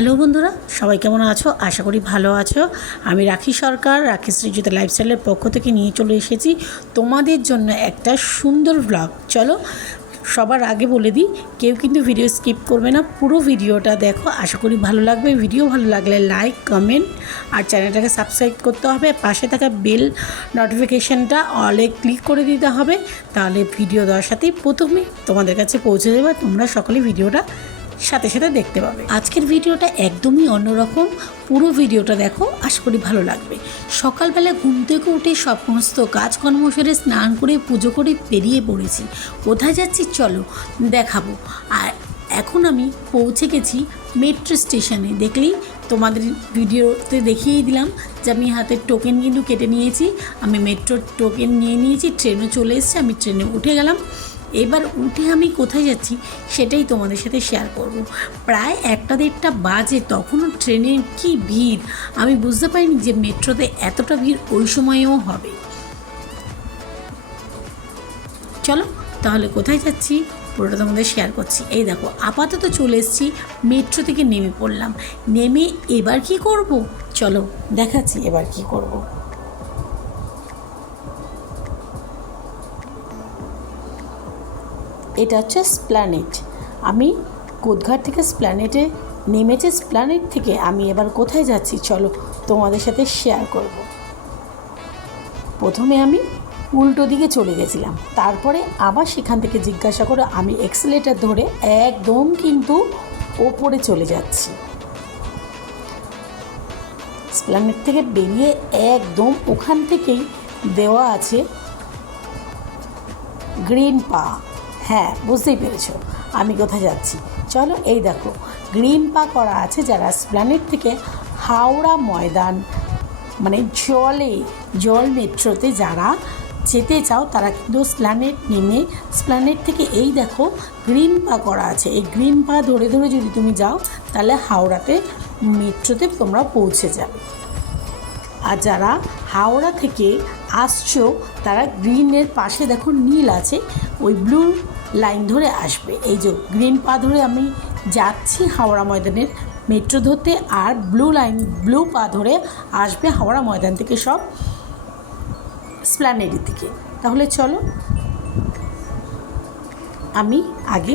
Hello বন্ধুরা, সবাই কেমন আছো? আশা করি ভালো আছো। আমি রাখি সরকার, রাখি শ্রীযুত লাইফস্টাইলের পক্ষ থেকে নিয়ে চলে এসেছি তোমাদের জন্য একটা সুন্দর ব্লগ। চলো, সবার আগে বলে দিই, কেউ কিন্তু ভিডিও স্কিপ করবে না, পুরো ভিডিওটা দেখো। আশা করি ভালো লাগবে। ভিডিও ভালো লাগলে লাইক, কমেন্ট আর চ্যানেলটাকে সাবস্ক্রাইব করতে হবে। পাশে থাকা বেল নোটিফিকেশানটা অলে ক্লিক করে দিতে হবে, তাহলে ভিডিও দেওয়ার সাথেই প্রথমে তোমাদের কাছে পৌঁছে দেবে। তোমরা সকলে ভিডিওটা সাথে সাথে দেখতে পাবে। আজকের ভিডিওটা একদমই অন্যরকম, পুরো ভিডিওটা দেখো, আশা করি ভালো লাগবে। সকালবেলা ঘুম থেকে উঠে সমস্ত কাজকর্ম সেরে স্নান করে পুজো করে বেরিয়ে পড়েছি। কোথায় যাচ্ছি চলো দেখাবো। আর এখন আমি পৌঁছে গেছি মেট্রো স্টেশনে। দেখলেই তোমাদের ভিডিওতে দেখিয়েই দিলাম যে আমি হাতের টোকেন কিন্তু কেটে নিয়েছি। আমি মেট্রোর টোকেন নিয়ে নিয়েছি, ট্রেনও চলে এসেছে, আমি ট্রেনে উঠে গেলাম। এবার উঠে আমি কোথায় যাচ্ছি সেটাই তোমাদের সাথে শেয়ার করব। প্রায় 1-1:30 বাজে, তখনও ট্রেনের কি ভিড়! আমি বুঝতে পারিনি যে মেট্রোতে এতটা ভিড় ওই সময়েও হবে। চলো তাহলে কোথায় যাচ্ছি পুরোটা তোমাদের শেয়ার করছি। এই দেখো, আপাতত চলে এসেছি, মেট্রো থেকে নেমে পড়লাম। নেমে এবার কি করব চলো দেখাচ্ছি এবার কি করব। এটা হচ্ছে এসপ্ল্যানেড। আমি কোদঘাট থেকে এসপ্ল্যানেডে নেমেছি। এসপ্ল্যানেড থেকে আমি এবার কোথায় যাচ্ছি চলো তোমাদের সাথে শেয়ার করব। প্রথমে আমি উল্টো দিকে চলে গেছিলাম, তারপরে আবার সেখান থেকে জিজ্ঞাসা করে আমি এক্সেলেটার ধরে একদম কিন্তু ওপরে চলে যাচ্ছি। এসপ্ল্যানেড থেকে বেরিয়ে একদম ওখান থেকেই দেওয়া আছে গ্রিন পা। হ্যাঁ, বুঝতেই পেরেছো আমি কোথায় যাচ্ছি। চলো, এই দেখো গ্রিন পা করা আছে। যারা এসপ্ল্যানেড থেকে হাওড়া ময়দান মানে জল মেট্রোতে যারা যেতে চাও, তারা কিন্তু এসপ্ল্যানেড নেমে এসপ্ল্যানেড থেকে এই দেখো গ্রিন পা করা আছে। এই গ্রিন পা ধরে ধরে যদি তুমি যাও, তাহলে হাওড়াতে মেট্রোতে তোমরা পৌঁছে যাবে। আর যারা হাওড়া থেকে আসছো, তারা গ্রিনের পাশে দেখো নীল আছে, ওই ব্লু লাইন ধরে আসবে। এই যে গ্রিন পা ধরে আমি যাচ্ছি হাওড়া ময়দানের মেট্রো ধরতে, আর ব্লু পা ধরে আসবে হাওড়া ময়দান থেকে সব এসপ্ল্যানেডের দিকে। তাহলে চলো, আমি আগে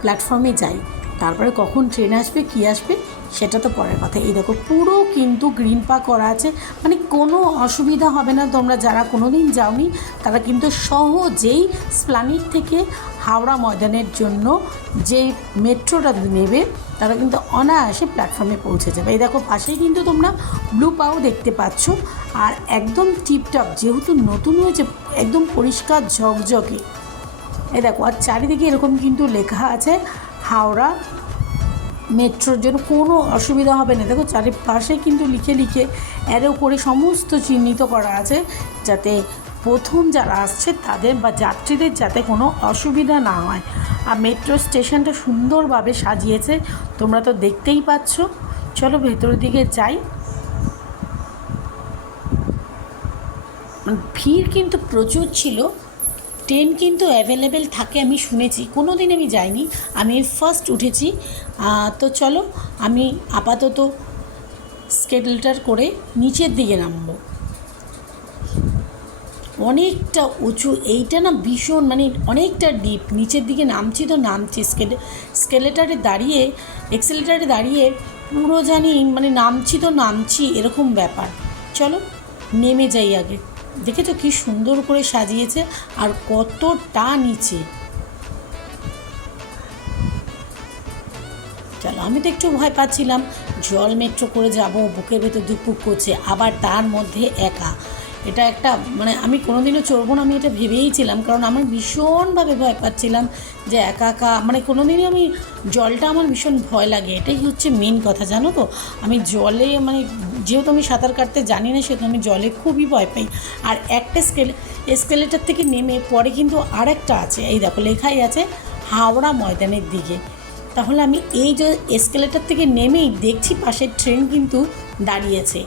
প্ল্যাটফর্মে যাই, তারপরে কখন ট্রেন আসবে কী আসবে সেটা তো পরের কথা। এই দেখো পুরো কিন্তু গ্রিন পা করা আছে, মানে কোনো অসুবিধা হবে না। তোমরা যারা কোনো দিন যাওনি, তারা কিন্তু সহজেই এসপ্ল্যানেড থেকে হাওড়া ময়দানের জন্য যে মেট্রোটা নেবে, তারা কিন্তু অনায়াসে প্ল্যাটফর্মে পৌঁছে যাবে। এই দেখো পাশেই কিন্তু তোমরা ব্লু পাও দেখতে পাচ্ছ, আর একদম টিপটপ, যেহেতু নতুন হয়েছে, একদম পরিষ্কার ঝকঝকে। এই দেখো, আর চারিদিকে এরকম কিন্তু লেখা আছে হাওড়া মেট্রোর জন্য কোনো অসুবিধা হবে না। দেখো চারিপাশে কিন্তু লিখে লিখে অ্যারো করে সমস্ত চিহ্নিত করা আছে, যাতে প্রথম যারা আসছে তাদের বা যাত্রীদের যাতে কোনো অসুবিধা না হয়। আর মেট্রো স্টেশনটা সুন্দরভাবে সাজিয়েছে, তোমরা তো দেখতেই পাচ্ছ। চলো ভেতরের দিকে যাই। ভিড় কিন্তু প্রচুর ছিল। ট্রেন কিন্তু অ্যাভেলেবেল থাকে আমি শুনেছি, কোনো দিন আমি যাইনি, আমি ফার্স্ট উঠেছি। তো চলো, আমি আপাতত স্কেলেটর করে নিচের দিকে নামবো। অনেকটা উঁচু, এইটা না ভীষণ, মানে অনেকটা ডিপ। নিচের দিকে নামছি তো নামছি, এক্সেলেটারে দাঁড়িয়ে পুরো জানি মানে নামছি তো নামছি, এরকম ব্যাপার। চলো নেমে যাই আগে। দেখেছো কি সুন্দর করে সাজিয়েছে, আর কতটা নিচে। চলো, আমি তো একটু ভয় পাচ্ছিলাম, জল মেট্রো করে যাব, বুকের ভেতর ধুকপুক করছে, আবার তার মধ্যে একা। এটা একটা মানে আমি কোনোদিনও চড়বো না, আমি এটা ভেবেইছিলাম, কারণ আমার ভীষণভাবে ভয় পাচ্ছিলাম যে একা একা, মানে কোনোদিনই আমি জলটা আমার ভীষণ ভয় লাগে। এটাই হচ্ছে মেন কথা, জানো তো। আমি জলে মানে যেহেতু আমি সাঁতার কাটতে জানি না, সেহেতু আমি জলে খুবই ভয় পাই। আর একটা এসকেলেটার থেকে নেমে পরে কিন্তু আরেকটা আছে, এই দেখো লেখাই আছে হাওড়া ময়দানের দিকে। তাহলে আমি এই যে এসকেলেটার থেকে নেমেই দেখছি পাশের ট্রেন কিন্তু দাঁড়িয়েছে।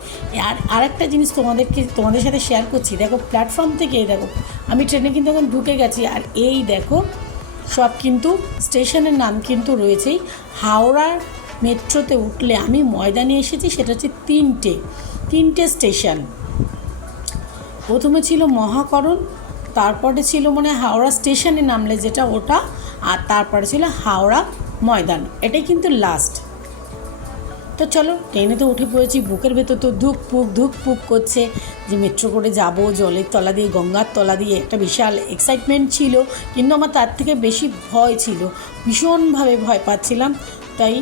আর আরেকটা জিনিস তোমাদের সাথে শেয়ার করছি। দেখো প্ল্যাটফর্ম থেকে দেখো আমি ট্রেনে কিন্তু এখন ঢুকে গেছি, আর এই দেখো সব কিন্তু স্টেশনের নাম কিন্তু রয়েছেই হাওড়ার মেট্রোতে উঠলে আমি ময়দানে এসেছি, সেটা হচ্ছে তিনটে স্টেশন। প্রথমে ছিল মহাকরণ, তারপরে ছিল মানে হাওড়া স্টেশনে নামলে যেটা ওটা, আর তারপরে ছিল হাওড়া ময়দান, এটাই কিন্তু লাস্ট। তো চলো ট্রেনে তো উঠে পড়েছি, বুকের ভেতর তো ধুক পুক করছে যে মেট্রো করে যাব জলের তলা দিয়ে, গঙ্গার তলা দিয়ে। একটা বিশাল এক্সাইটমেন্ট ছিল, কিন্তু আমার তার থেকে বেশি ভয় ছিল, ভীষণভাবে ভয় পাচ্ছিলাম। তাই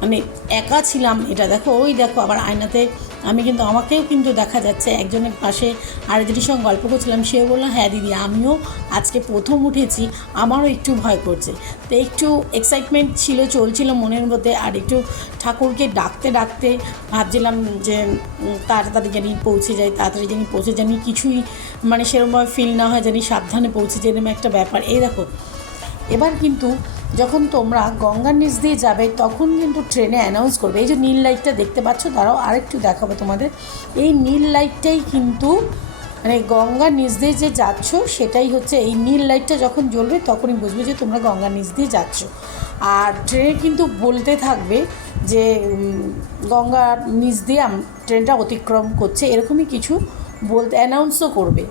মানে একা ছিলাম, এটা দেখো, ওই দেখো আবার আয়নাতে আমি কিন্তু, আমাকেও কিন্তু দেখা যাচ্ছে। একজনের পাশে আরেকজনের সঙ্গে গল্প করছিলাম, সেও বললো হ্যাঁ দিদি আমিও আজকে প্রথম উঠেছি, আমারও একটু ভয় করছে। তো একটু এক্সাইটমেন্ট ছিল, চলছিল মনের মধ্যে। আর একটু ঠাকুরকে ডাকতে ডাকতে ভাবছিলাম যে তাড়াতাড়ি জানি পৌঁছে যাই, তাড়াতাড়ি জানি পৌঁছে জানি, কিছুই মানে সেরকমভাবে ফিল না হয়, জানি সাবধানে পৌঁছে যেরকম একটা ব্যাপার। এই দেখো এবার কিন্তু যখন তোমরা গঙ্গার নিচ দিয়ে যাবে তখন কিন্তু ট্রেনে অ্যানাউন্স করবে। এই যে নীল লাইটটা দেখতে পাচ্ছ, দাঁড়াও আরেকটু দেখাবো তোমাদের। এই নীল লাইটটাই কিন্তু মানে গঙ্গার নিচ দিয়ে যে যাচ্ছ সেটাই হচ্ছে, এই নীল লাইটটা যখন জ্বলবে তখনই বুঝবে যে তোমরা গঙ্গার নিচ দিয়ে যাচ্ছ। আর ট্রেনে কিন্তু বলতে থাকবে যে গঙ্গার নিচ দিয়ে ট্রেনটা অতিক্রম করছে, এরকমই কিছু বলতে অ্যানাউন্সও করবে।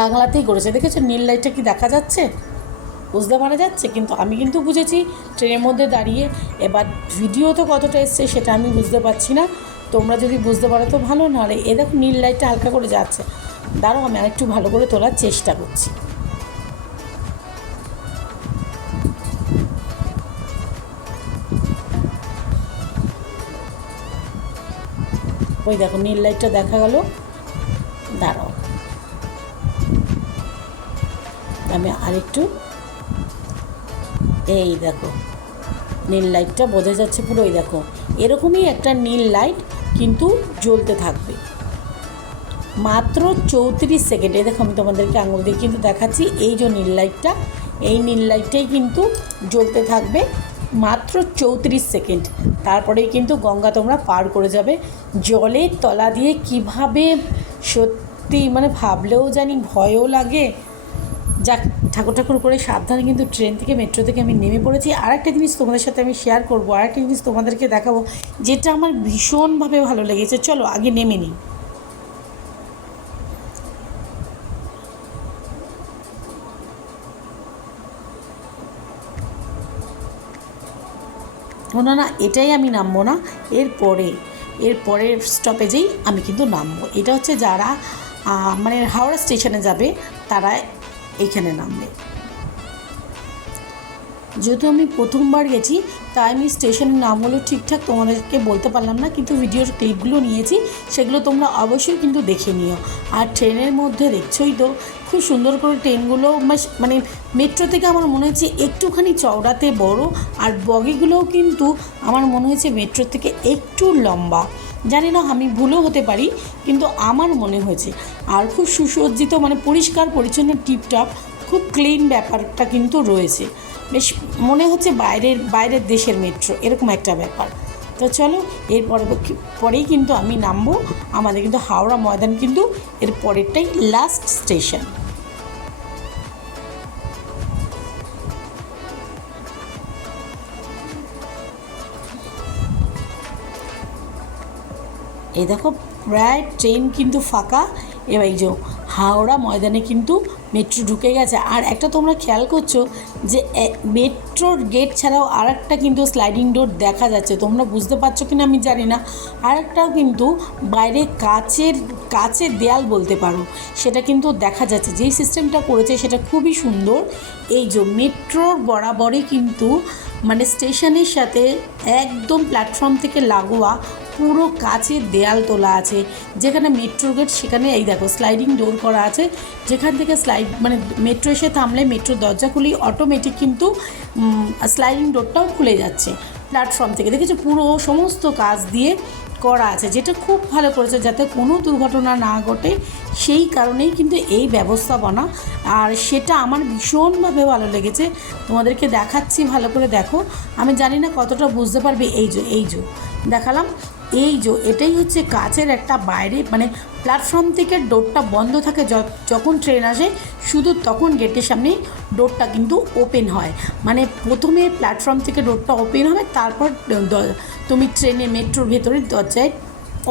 বাংলাতেই করেছে, দেখেছো নীল লাইটটা কি দেখা যাচ্ছে, বুঝতে পারা যাচ্ছে? কিন্তু আমি কিন্তু বুঝেছি ট্রেনের মধ্যে দাঁড়িয়ে। এবার ভিডিও তো কতটা এসছে সেটা আমি বুঝতে পারছি না, তোমরা যদি বুঝতে পারো তো ভালো, নাহলে এ দেখো নীল লাইটটা হালকা করে যাচ্ছে। দাঁড়াও আমি আরেকটু ভালো করে তোলার চেষ্টা করছি। ওই দেখো নীল লাইটটা দেখা গেল, দাঁড়াও আমি আরেকটু, এই দেখো নীল লাইটটা বোঝা যাচ্ছে পুরো। এই দেখো এরকমই একটা নীল লাইট কিন্তু জ্বলতে থাকবে মাত্র 34 সেকেন্ড। এই দেখো আমি তোমাদেরকে আঙুল দিয়ে কিন্তু দেখাচ্ছি, এই যে নীল লাইটটা, এই নীল লাইটটাই কিন্তু জ্বলতে থাকবে মাত্র 34 সেকেন্ড। তারপরেই কিন্তু গঙ্গা তোমরা পার করে যাবে। জলের তলা দিয়ে কিভাবে, সত্যি মানে ভাবলেও জানি ভয়ও লাগে। যাক ঠাকুর করে সাবধানে কিন্তু ট্রেন থেকে, মেট্রো থেকে আমি নেমে পড়েছি। আর একটা জিনিস তোমাদের সাথে আমি শেয়ার করবো, আর একটা জিনিস তোমাদেরকে দেখাবো যেটা আমার ভীষণভাবে ভালো লেগেছে। চলো আগে নেমে নিই। না এটাই আমি নামবো না, এর পরের স্টপেজেই আমি কিন্তু নামবো। এটা হচ্ছে যারা মানে হাওড়া স্টেশনে যাবে তারা এইখানে নামবে। যেহেতু আমি প্রথমবার গেছি তাই আমি স্টেশনের নামগুলো ঠিকঠাক তোমাদেরকে বলতে পারলাম না, কিন্তু ভিডিওর ক্লিপগুলো নিয়েছি, সেগুলো তোমরা অবশ্যই কিন্তু দেখে নিও। আর ট্রেনের মধ্যে দেখছোই তো খুব সুন্দর করে ট্রেনগুলো, মানে মেট্রো থেকে আমার মনে হচ্ছে একটুখানি চওড়াতে বড়, আর বগিগুলোও কিন্তু আমার মনে হয়েছে মেট্রো থেকে একটু লম্বা। জানি না আমি ভুলও হতে পারি, কিন্তু আমার মনে হয়েছে। আর খুব সুসজ্জিত, মানে পরিষ্কার পরিচ্ছন্ন, টিপটপ, খুব ক্লিন ব্যাপারটা কিন্তু রয়েছে। বেশ মনে হচ্ছে বাইরের দেশের মেট্রো, এরকম একটা ব্যাপার। তো চলো পরেই কিন্তু আমি নামবো। আমাদের কিন্তু হাওড়া ময়দান কিন্তু এর পরেরটাই লাস্ট স্টেশন। এই দেখো প্রায় ট্রেন কিন্তু ফাঁকা। এবার এই যে হাওড়া ময়দানে কিন্তু মেট্রো ঢুকে গেছে। আর একটা তোমরা খেয়াল করছো যে মেট্রোর গেট ছাড়াও আর একটা কিন্তু স্লাইডিং ডোর দেখা যাচ্ছে, তোমরা বুঝতে পারছো কিনা আমি জানি না। আর একটাও কিন্তু বাইরে কাচের দেয়াল বলতে পারো, সেটা কিন্তু দেখা যাচ্ছে। যেই সিস্টেমটা করেছে সেটা খুবই সুন্দর। এই যে মেট্রোর বরাবরই কিন্তু মানে স্টেশনের সাথে একদম প্ল্যাটফর্ম থেকে লাগোয়া পুরো কাচের দেয়াল তোলা আছে। যেখানে মেট্রো গেট সেখানে এই দেখো স্লাইডিং ডোর করা আছে, যেখান থেকে মানে মেট্রো এসে থামলে মেট্রোর দরজা খুলি অটোমেটিক কিন্তু স্লাইডিং ডোরটাও খুলে যাচ্ছে প্ল্যাটফর্ম থেকে। দেখেছো পুরো সমস্ত কাজ দিয়ে করা আছে, যেটা খুব ভালো করেছে যাতে কোনো দুর্ঘটনা না ঘটে, সেই কারণেই কিন্তু এই ব্যবস্থাপনা। আর সেটা আমার ভীষণভাবে ভালো লেগেছে, তোমাদেরকে দেখাচ্ছি ভালো করে দেখো। আমি জানি না কতটা বুঝতে পারবে, এই যে দেখালাম, এই যে এটাই হচ্ছে কাচের একটা বাইরে, মানে প্ল্যাটফর্ম থেকে ডোরটা বন্ধ থাকে, যখন ট্রেন আসে শুধু তখন গেটের সামনে ডোরটা কিন্তু ওপেন হয়। মানে প্রথমে প্ল্যাটফর্ম থেকে ডোরটা ওপেন হবে, তারপর তুমি ট্রেনে মেট্রোর ভেতরে দরজায়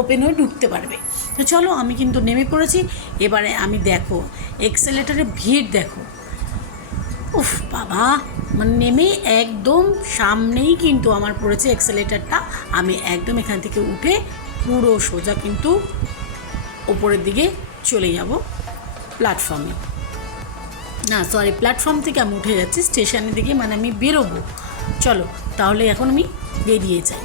ওপেন হয়ে ঢুকতে পারবে। তো চলো আমি কিন্তু নেমে পড়েছি। এবারে আমি দেখো এক্সেলেটারে ভিড় দেখো, উফ বাবা, মানে নেমে একদম সামনেই কিন্তু আমার পড়েছে এক্সেলেটারটা। আমি একদম এখান থেকে উঠে পুরো সোজা কিন্তু ওপরের দিকে চলে যাব প্ল্যাটফর্মে, না সরি প্ল্যাটফর্ম থেকে আমি উঠে যাচ্ছি স্টেশনের দিকে, মানে আমি বেরোবো। চলো তাহলে এখন আমি বেরিয়ে যাই।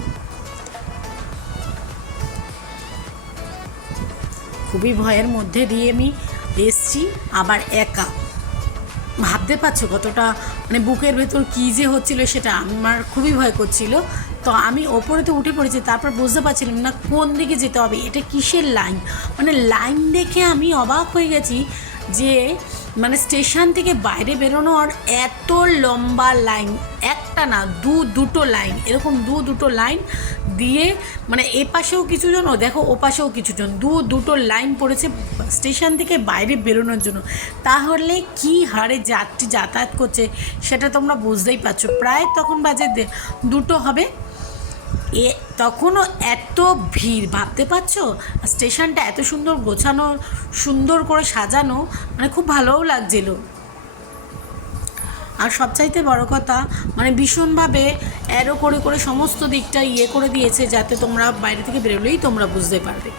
খুবই ভয়ের মধ্যে দিয়ে আমি এসছি, আবার একা। ভাবতে পারছো কতটা মানে বুকের ভেতর কী যে হচ্ছিলো, সেটা আমার খুবই ভয় করছিল। তো আমি ওপরে তো উঠে পড়েছি, তারপর বুঝতে পারছিলাম না কোন দিকে যেতে হবে, এটা কিসের লাইন। মানে লাইন দেখে আমি অবাক হয়ে গেছি যে মানে স্টেশন থেকে বাইরে বেরোনোর এত লম্বা লাইন, একটা না দুটো লাইন, এরকম দুটো লাইন দিয়ে, মানে এ পাশেও কিছুজন, ও দেখো ও পাশেও কিছুজন, দুটো লাইন পড়েছে স্টেশন থেকে বাইরে বেরোনোর জন্য। তাহলে কি হারে যাত্রী যাতায়াত করছে সেটা তোমরা বুঝতেই পারছো। প্রায় তখন বাজে 2টো হবে, তখনও এত ভিড়, ভাবতে পারছো। স্টেশনটা এত সুন্দর গোছানো, সুন্দর করে সাজানো, মানে খুব ভালোও লাগছিল। আর সবচাইতে বড় কথা, মানে ভীষণভাবে অ্যারো করে সমস্ত দিকটা করে দিয়েছে, যাতে তোমরা বাইরে থেকে বেরোলেই তোমরা বুঝতে পারবে।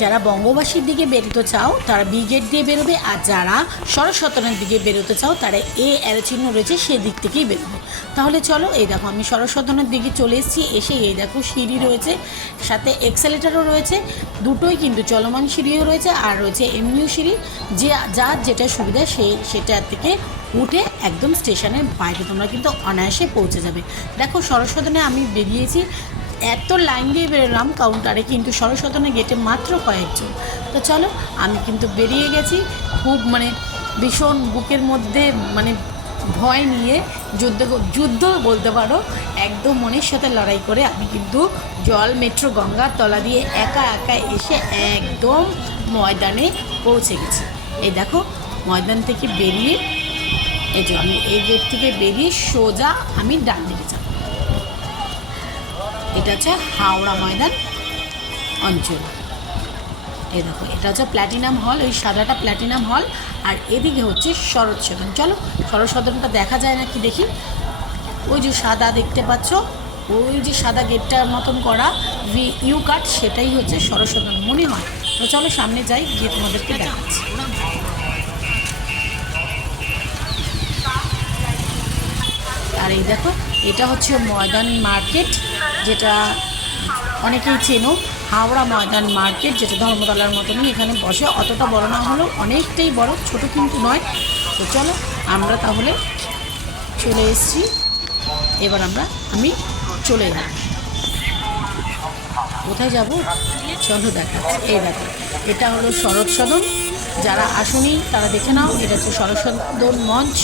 যারা বঙ্গবাসীর দিকে বেরোতে চাও তারা বি গেট দিয়ে বেরোবে, আর যারা সরস্বতনের দিকে বেরোতে চাও তারা অ্যারো চিহ্ন রয়েছে সেদিক থেকেই বেরোবে। তাহলে চলো, এই দেখো আমি সরস্বতনের দিকে চলে এসেছি। এসে এই দেখো সিঁড়ি রয়েছে, সাথে এক্সেলেটারও রয়েছে, দুটোই কিন্তু চলমান সিঁড়িও রয়েছে, আর রয়েছে এমনিও সিঁড়ি। যার যেটা সুবিধা সেটা থেকে উঠে একদম স্টেশনের বাইরে তোমরা কিন্তু অনায়াসে পৌঁছে যাবে। দেখো সরস্বতনে আমি বেরিয়েছি, এত লাইন দিয়ে বেরোলাম কাউন্টারে, কিন্তু সরস্বতনের গেটে মাত্র কয়েকজন। তো চলো আমি কিন্তু বেরিয়ে গেছি, খুব মানে ভীষণ বুকের মধ্যে মানে ভয় নিয়ে যুদ্ধ বলতে পারো, একদম মনের সাথে লড়াই করে আমি কিন্তু জল মেট্রো গঙ্গার তলা দিয়ে একা এসে একদম ময়দানে পৌঁছে গেছি। এই দেখো ময়দান থেকে বেরিয়ে, এই যে আমি এই গেট থেকে বেরিয়ে সোজা আমি ডান দিকে যাব। এটা হচ্ছে হাওড়া ময়দান অঞ্চল। এই দেখো এটা হচ্ছে প্ল্যাটিনাম হল, ওই সাদাটা প্ল্যাটিনাম হল, আর এদিকে হচ্ছে শরৎ সদন। চলো শরৎ সদনটা দেখা যায় না কি দেখি। ওই যে সাদা দেখতে পাচ্ছ, ওই যে সাদা গেটটার মতন করা ইউ কাট, সেটাই হচ্ছে শরৎ সদন মনে হয়। তো চলো সামনে যাই, গিয়ে তোমাদেরকে দেখাচ্ছি। আর এই দেখো এটা হচ্ছে ময়দান মার্কেট, যেটা অনেকেই চেনো, হাওড়া ময়দান মার্কেট, যেটা ধর্মতলার মতনই এখানে বসে। অতটা বড় না হলেও অনেকটাই বড়, ছোট কিন্তু নয়। তো চলো আমরা তাহলে চলে এসেছি, এবার আমি চলে যাব। কোথায় যাব চলো দেখাচ্ছি। এই দেখো এটা হলো শরৎ সদন, যারা আসেনি তারা দেখে নাও। এটা হচ্ছে শরৎ সদন মঞ্চ,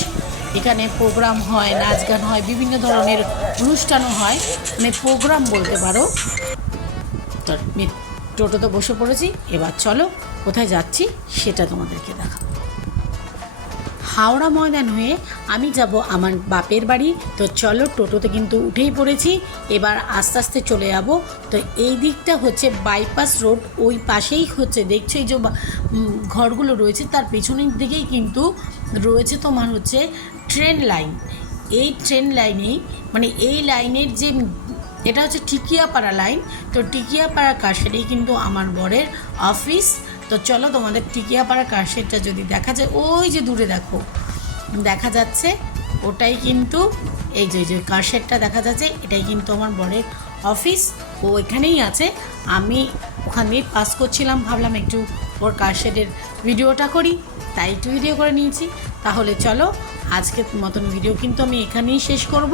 এখানে প্রোগ্রাম হয়, নাচ গান হয়, বিভিন্ন ধরনের অনুষ্ঠানও হয়, মানে প্রোগ্রাম বলতে পারো। আমি টোটোতে বসে পড়েছি, এবার চলো কোথায় যাচ্ছি সেটা তোমাদেরকে দেখাবো। হাওড়া ময়দান হয়ে আমি যাব আমার বাপের বাড়ি। তো চলো টোটোতে কিন্তু উঠেই পড়েছি, এবার আস্তে আস্তে চলে যাব। তো এই দিকটা হচ্ছে বাইপাস রোড, ওই পাশেই হচ্ছে দেখছো এই যে ঘরগুলো রয়েছে, তার পেছনের দিকেই কিন্তু রয়েছে তোমার হচ্ছে ট্রেন লাইন। এই ট্রেন লাইনেই, মানে এই লাইনের যে এটা হচ্ছে টিকিয়াপাড়া লাইন, তো টিকিয়াপাড়া কাছেই কিন্তু আমার বরের অফিস। তো চলো তোমাদের টিকিয়াপাড়া কারশেডটা যদি দেখা যায়, ওই যে দূরে দেখো দেখা যাচ্ছে, ওটাই কিন্তু এই যে কারশেডটা দেখা যাচ্ছে, এটাই কিন্তু আমার বরের অফিস। ও এখানেই আছে, আমি ওখান দিয়ে পাস করছিলাম, ভাবলাম একটু ওর কারশেডের ভিডিওটা করি, তাই একটু ভিডিও করে নিয়েছি। তাহলে চলো আজকের মতন ভিডিও কিন্তু আমি এখানেই শেষ করব।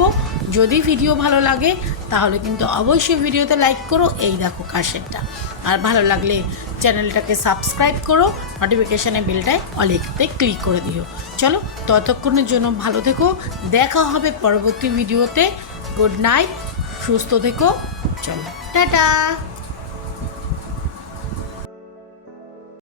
যদি ভিডিও ভালো লাগে তাহলে কিন্তু অবশ্যই ভিডিওতে লাইক করো, এই দেখো কারশেডটা। আর ভালো লাগলে চ্যানেলটাকে সাবস্ক্রাইব করো, নোটিফিকেশানে বেলটায় অলেতে ক্লিক করে দিও। চলো ততক্ষণের জন্য ভালো থেকো, দেখা হবে পরবর্তী ভিডিওতে। গুড নাইট, সুস্থ থেকো, চলো টাটা।